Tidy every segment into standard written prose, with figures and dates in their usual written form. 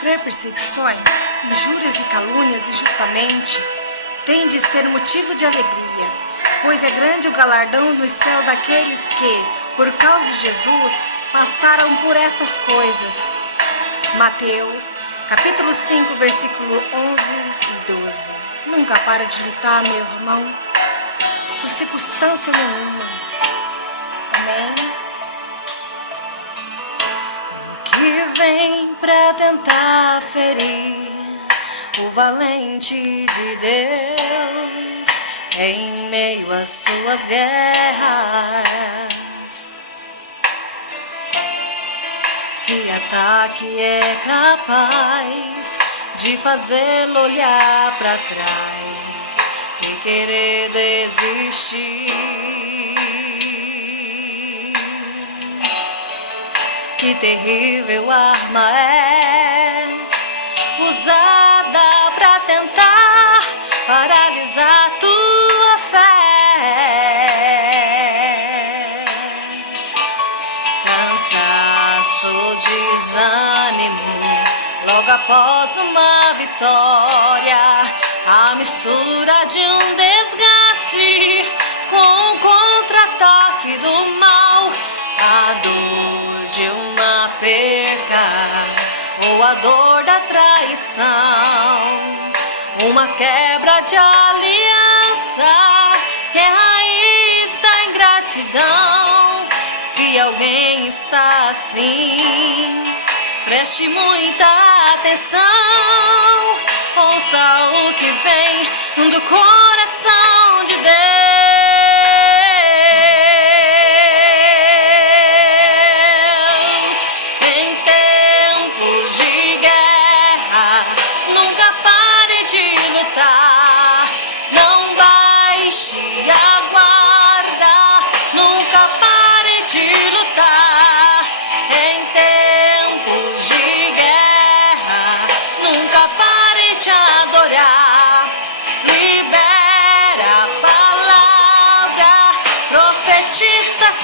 sofrer perseguições, injúrias e calúnias injustamente, tem de ser motivo de alegria, pois é grande o galardão no céu daqueles que, por causa de Jesus, passaram por estas coisas. Mateus, capítulo 5, versículo 11 e 12. Nunca para de lutar, meu irmão, por circunstância nenhuma. Amém? Que vem pra tentar ferir o valente de Deus em meio às suas guerras. Que ataque é capaz de fazê-lo olhar pra trás e querer desistir? Que terrível arma é usada pra tentar paralisar tua fé. Cansaço, desânimo, logo após uma vitória, a mistura de um desgaste com o contra-ataque do mal, a dor de uma perca ou a dor da traição, uma quebra de aliança que é raiz da ingratidão. Se alguém está assim, preste muita atenção, ouça o que vem do coração de Deus.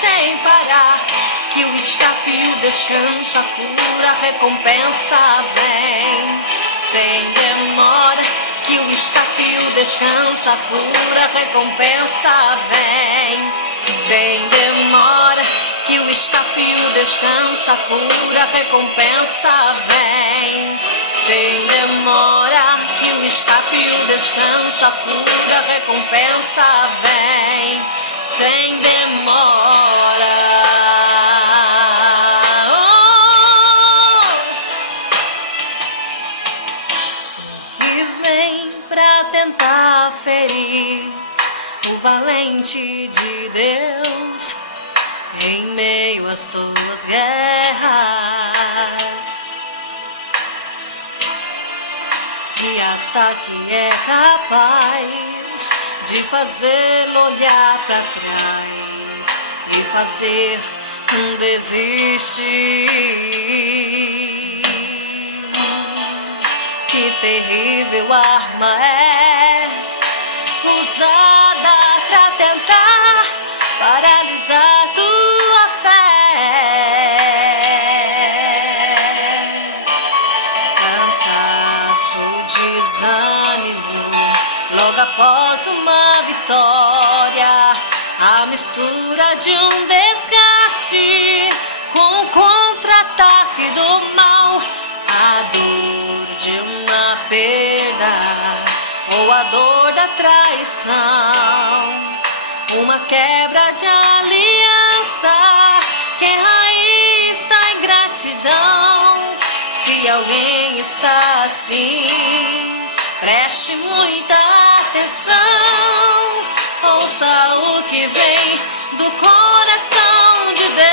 Sem parar, que o escape e o descanso, a cura, a recompensa vem sem demora. Que o escape e o descanso, a cura, a recompensa vem sem demora. Que o escape e o descanso, a cura, a recompensa vem sem demora. Que o escape e o descanso, a cura, a recompensa vem sem demora. Que vem pra tentar ferir o valente de Deus em meio às tuas guerras. Que ataque é capaz de fazê-lo olhar pra trás e fazer desistir? Que terrível arma é usada pra tentar paralisar tua fé. Cansaço, desânimo, logo após uma vitória, a mistura de um desgaste com o contra-ataque do mal, a dor de uma perda ou a dor da traição, uma quebra de aliança que é raiz da ingratidão. Se alguém está assim, preste muita atenção, ouça o que vem do coração de Deus.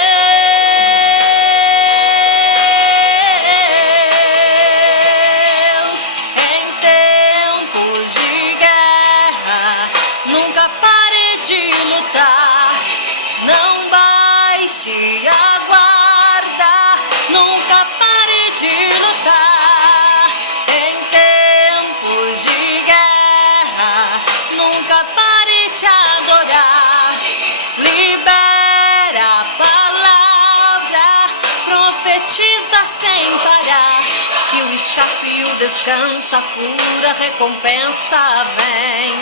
Em tempos de guerra, nunca pare de lutar, não baixe a guarda, nunca pare de lutar. Em tempos de guerra, descansa, cura, recompensa vem.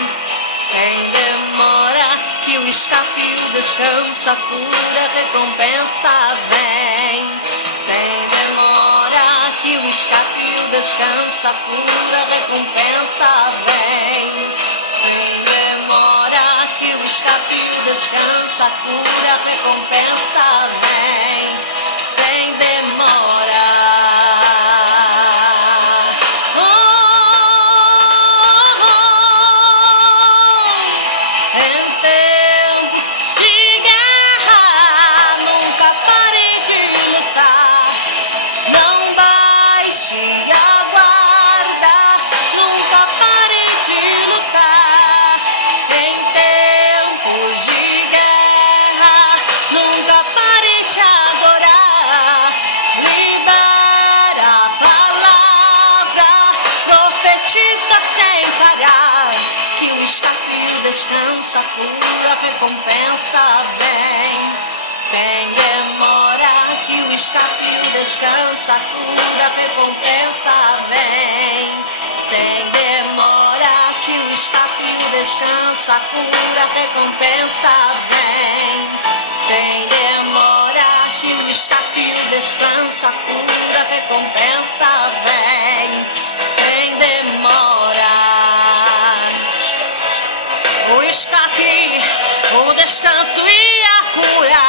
Sem demora, que o escape e o descansa, cura, recompensa vem. Sem demora, que o escape e o descansa, cura, recompensa vem. Sem demora, que o escape e o descansa, cura, recompensa vem. Sem demora. Em tempos de guerra, nunca pare de lutar. Não baixe a guarda, nunca pare de lutar. Em tempos de guerra, nunca pare de adorar. Libera a palavra, profetiza sem parar. Que o escape e o descansa, cura, recompensa vem. Sem demora, que o escape e o descansa, cura, recompensa vem. Sem demora, que o escape e o descansa, cura, recompensa vem. Sem demora, que o escape e o descansa, cura, recompensa vem. Sem demora. O escape, o descanso e a cura,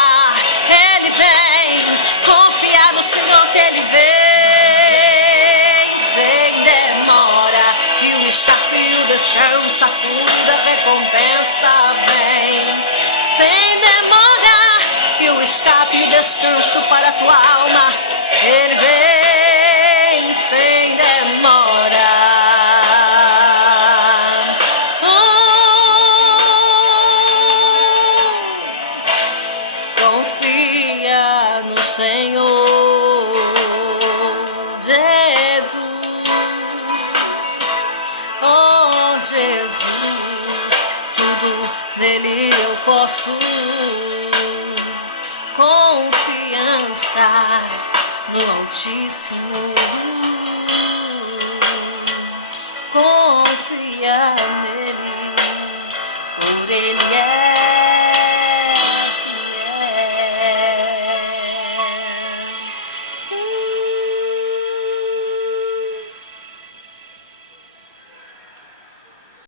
Ele vem. Confia no Senhor que Ele vem. Sem demora, que o escape e o descanso, a cura, recompensa vem. Sem demora, que o escape e o descanso para a tua alma, Ele vem. Sem demora. Confia no Senhor Jesus, oh Jesus, tudo nele eu posso. Confiança no Altíssimo, confia nele, por Ele é